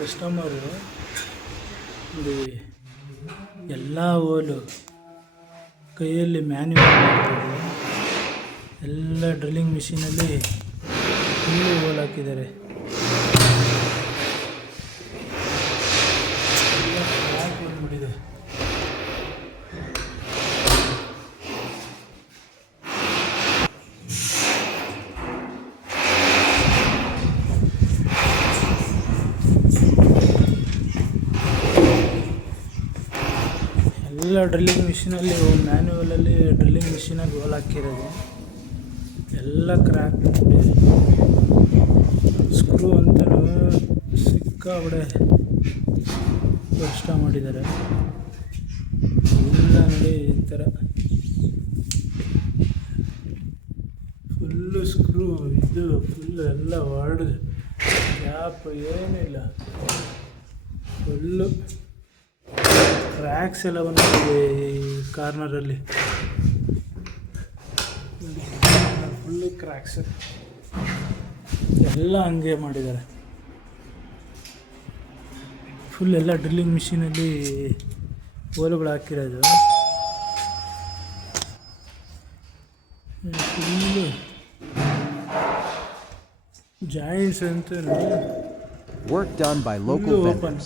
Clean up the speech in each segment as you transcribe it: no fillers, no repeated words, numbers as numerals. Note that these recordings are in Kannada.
ಕಸ್ಟಮರು ನೋಡಿ ಎಲ್ಲ ಓಲು ಕೈಯಲ್ಲಿ ಮ್ಯಾನ್ಯುವಲ್ ಮಾಡ್ತಾರೆ, ಎಲ್ಲ ಡ್ರಿಲ್ಲಿಂಗ್ ಮಿಷಿನಲ್ಲಿ ಫುಲ್ಲು ಓಲ್ ಹಾಕಿದ್ದಾರೆ. ಬಂದ್ಬಿಟ್ಟಿದೆ. ಎಲ್ಲ ಡ್ರಿಲ್ಲಿಂಗ್ ಮಿಷಿನಲ್ಲಿ ಮ್ಯಾನ್ಯುವಲಲ್ಲಿ ಡ್ರಿಲ್ಲಿಂಗ್ ಮಿಷಿನಾಗಿ ಹೋಲ್ ಹಾಕಿರೋದು ಎಲ್ಲ ಕ್ರ್ಯಾಕ್ ಮಾಡಿದೆ. ಸ್ಕ್ರೂ ಅಂತೂ ಸಿಕ್ಕಾಬಡೆ ಕಷ್ಟ ಮಾಡಿದ್ದಾರೆ. ಎಲ್ಲ ನೋಡಿ ಈ ಥರ ಫುಲ್ಲು ಸ್ಕ್ರೂ ಇದು ಫುಲ್ಲು ಎಲ್ಲ ಹೊಡೆದು ಗ್ಯಾಪ್ ಏನಿಲ್ಲ, ಫುಲ್ಲು ಕ್ರ್ಯಾಕ್ಸ್ ಎಲ್ಲ ಬಂದಿದೆ ಈ ಕಾರ್ನರಲ್ಲಿ, ಫುಲ್ಲು ಕ್ರ್ಯಾಕ್ಸ್ ಎಲ್ಲ ಹಂಗೆ ಮಾಡಿದ್ದಾರೆ. ಫುಲ್ ಎಲ್ಲ ಡ್ರಿಲ್ಲಿಂಗ್ ಮಿಷಿನಲ್ಲಿ ಹೋಲುಗಳು ಹಾಕಿರೋದು. ಫುಲ್ಲು ಜಾಯಿಂಟ್ಸ್ ಅಂತೂ ಓಪನ್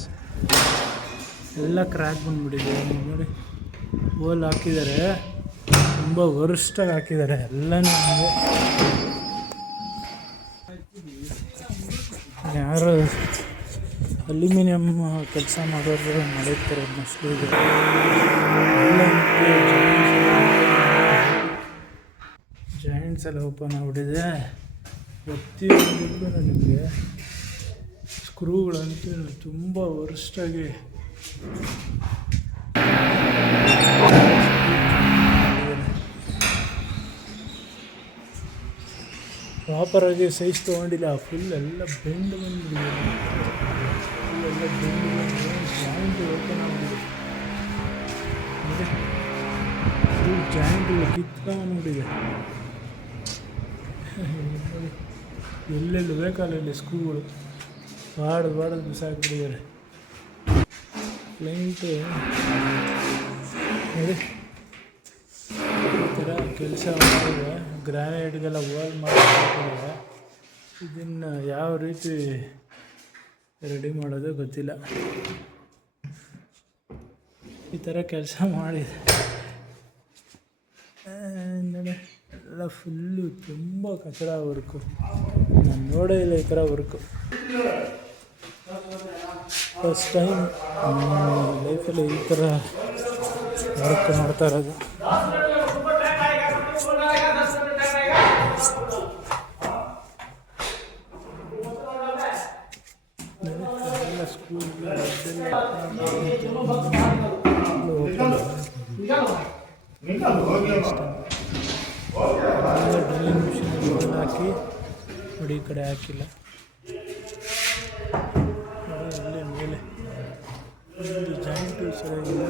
ಎಲ್ಲ ಕ್ರ್ಯಾಕ್ ಬಂದ್ಬಿಟ್ಟಿದೆ ನೋಡಿ. ಹೋಲ್ ಹಾಕಿದ್ದಾರೆ, ತುಂಬ ವರ್ಸ್ಟಾಗಿ ಹಾಕಿದ್ದಾರೆ ಎಲ್ಲನೂ. ಯಾರು ಅಲ್ಯೂಮಿನಿಯಂ ಕೆಲಸ ಮಾಡೋರು ಮಾಡಿರ್ತಾರೆ ಮೋಸ್ಟ್ಲಿ. ಜಾಯಿಂಟ್ಸ್ ಎಲ್ಲ ಓಪನ್ ಆಗಿಬಿಟ್ಟಿದೆ. ಪ್ರತಿಯೊಂದು ನಿಮಗೆ ಸ್ಕ್ರೂಗಳಂತೂ ತುಂಬ ವರ್ಸ್ಟಾಗಿ ಪ್ರಾಪರಾಗಿ ಸೈಜ್ ತೊಗೊಂಡಿಲ್ಲ. ಫುಲ್ ಎಲ್ಲ ಬೆಂಡ್ ಬಂದ್ಬಿಟ್ಟಿದೆ, ಫುಲ್ ಎಲ್ಲ ಬೆಂಡ್ ಬಂದು ಜಾಯಿಂಟ್ ಓಪನ್ ಆಗಿಬಿಟ್ಟಿದೆ. ಫುಲ್ ಜಾಯಿಂಟ್ ಕಿತ್ಕೊಂಡ್ಬಿಟ್ಟಿದೆ. ಎಲ್ಲೆಲ್ಲಿ ಬೇಕಲ್ಲಿ ಸ್ಕ್ರೂಗಳು ಬಾಡ್ದು ಬಿಸಾಕ್ಬಿಟ್ಟಿದ್ದಾರೆ. ಕ್ಲೈಂಟು ನೋಡಿ ಈ ಥರ ಕೆಲಸ ಮಾಡಿದೆ. ಗ್ರಾನೈಟ್ಗೆಲ್ಲ ವಾಲ್ ಮಾಡಿದ್ರೆ ಇದನ್ನು ಯಾವ ರೀತಿ ರೆಡಿ ಮಾಡೋದು ಗೊತ್ತಿಲ್ಲ. ಈ ಥರ ಕೆಲಸ ಮಾಡಿದೆ ನೋಡಿ. ಎಲ್ಲ ಫುಲ್ಲು ತುಂಬ ಕಚಡ ವರ್ಕು, ನಾನು ನೋಡೇ ಇಲ್ಲ ಈ ಥರ ವರ್ಕು. ಫಸ್ಟ್ ಟೈಮ್ ಲೈಫಲ್ಲಿ ಈ ಥರ ವರ್ಕ್ ಮಾಡ್ತಾ ಇರೋದು. ಎಲ್ಲ ಸ್ಕೂಲ್ ಡ್ರಿಲ್ಲಿಂಗ್ ಮಿಷಿನಲ್ಲಿ ಹೋಲ್ ಹಾಕಿ ನೋಡಿ, ಈ ಕಡೆ ಹಾಕಿಲ್ಲ ನೋಡಿ. ಅಲ್ಲೇ ಮೇಲೆ ಒಂದು ಜಾಯಿಂಟು ಸರಿಯಾಗಿಲ್ಲ.